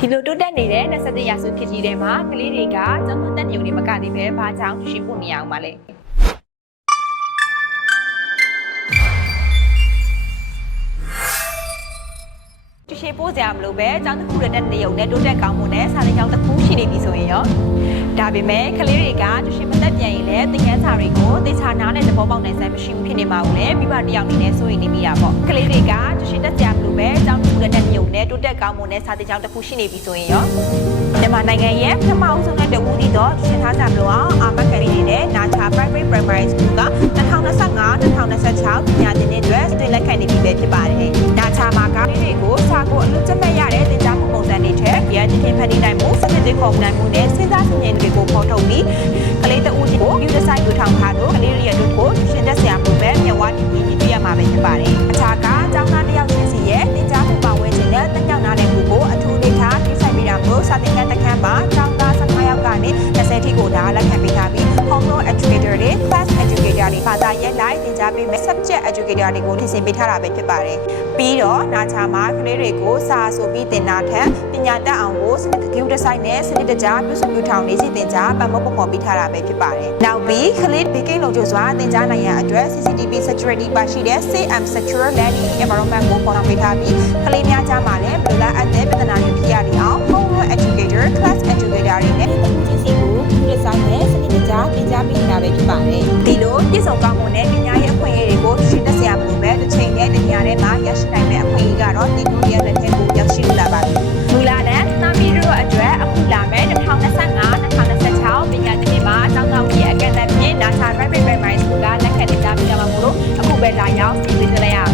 ဒီလိုတိုးတက်နေတဲ့21ရာစုခေတ်ကြီးထဲမှာကလေးတွေကကျောင်းသွင်းတက်နေုံတွေမကသေးပဲဘာကြောင့်ရှိဖို့နေရအောင်ပါလဲတရှိပိုးစရာမလိုပဲကျောင်းတစ်ခုရတဲ့နေုံနဲ့တိုးတက်ကောင်းမှုနဲ့စာသင်ကျောင်းတစ်ခုရှိနေပြီဆိုရင်ရောဒါပေမဲ့ကလေးတွေကတရှိမသက်ပြန်ရင်လည်းသင်ခန်းစာတွေကိုသေချာနားနဲ့သဘောပေါက်နိုင်စမ်းမရှိဘူးဖြစ်နေမှာကိုလည်းမိဘတစ်ယောက်အနေနဲ့စိုးရိမ်နေမိတာပေါ့ကလေးတွေကတရှိတက်ကြမလို့ပဲကျောင်းတစ်ခုရတဲ့နေုံ နဲ့တိုးတက်ကောင်းမှုနဲ့စာသင်ကျောင်းတစ်ခုရှိနေပြီဆိုရင်ရောမြန်မာနိုင်ငံရဲ့ပထမအဆုံးနဲ့တဝူးဒီတော့ရှင်းထားကြမလို့အောင်အာမတ်ကလေးတွေနဲ့နာချာ Private Primary School က2025-2026ပညာသင်တဲ့အတွက်စတင်လက်ခံနေပြီပဲဖြစ်ပါတယ်။နာချာမှာကလေးတွေကိုစာကိုအလွတ်ကျမဲ့ရတဲ့သင်ကြားမှုပုံစံတွေထက်ရည်တည်ဖန်တီးနိုင်မှုစနစ်တစ်ခုနိုင်မှုနဲ့စဉ်းစားဆင်ခြင်တွေကိုဖော်ထုတ်ပြီး ကြားပေးမယ် subject educator တွေကိုထည့်ဆင်ပေးထားတာပဲဖြစ်ပါတယ်။ပြီးတော့နာချာမှာကလေးတွေကိုစာဆိုပြီးသင်တာထက်ပညာတတ်အောင်ကိုစနစ်တကျဒီဇိုင်းနဲ့စနစ်တကျပြုစုပြုထောင်နေစီသင်ကြားပတ်မပေါ်ပေါ်ပေးထားတာပဲဖြစ်ပါတယ်။နောက်ပြီးကလေးဘေကိန်းလုံးကျစွာသင်ကြားနိုင်ရန်အတွက် CCTV security ပါရှိတဲ့ safe and secure learning environment ကိုပေါ်ဆောင်ပေးထားပြီးကလေးများကြားမှာလည်းဘယ်လိုလားအပ်တဲ့ပြဿနာတွေဖြစ်ရတဲ့အောင် home loan educator class educator တွေနဲ့တခုချင်းစီကိုဒီဇိုင်းနဲ့စနစ်တကျသင်ကြားပေးနေတာပဲဖြစ်ပါတယ်။ဒီလိုပြည့်စုံကောင်းမွန်တဲ့ပညာ ကတော့ဒီလိုရတဲ့ထဲကိုရောက်ရှိလာပါပြီ။မူလာနဲ့စာမီတို့အတွက်အခုလာမယ့်2025-2026ပညာသင်မှာတောင်းတောင်းကြီးအကန့်အသတ်ဖြင့် NASA Rapid Primary School ကလက်ခံတင်ကြပြီးတော့မှမို့လို့အခုပဲလာရောက်စီစဉ်ကြရအောင်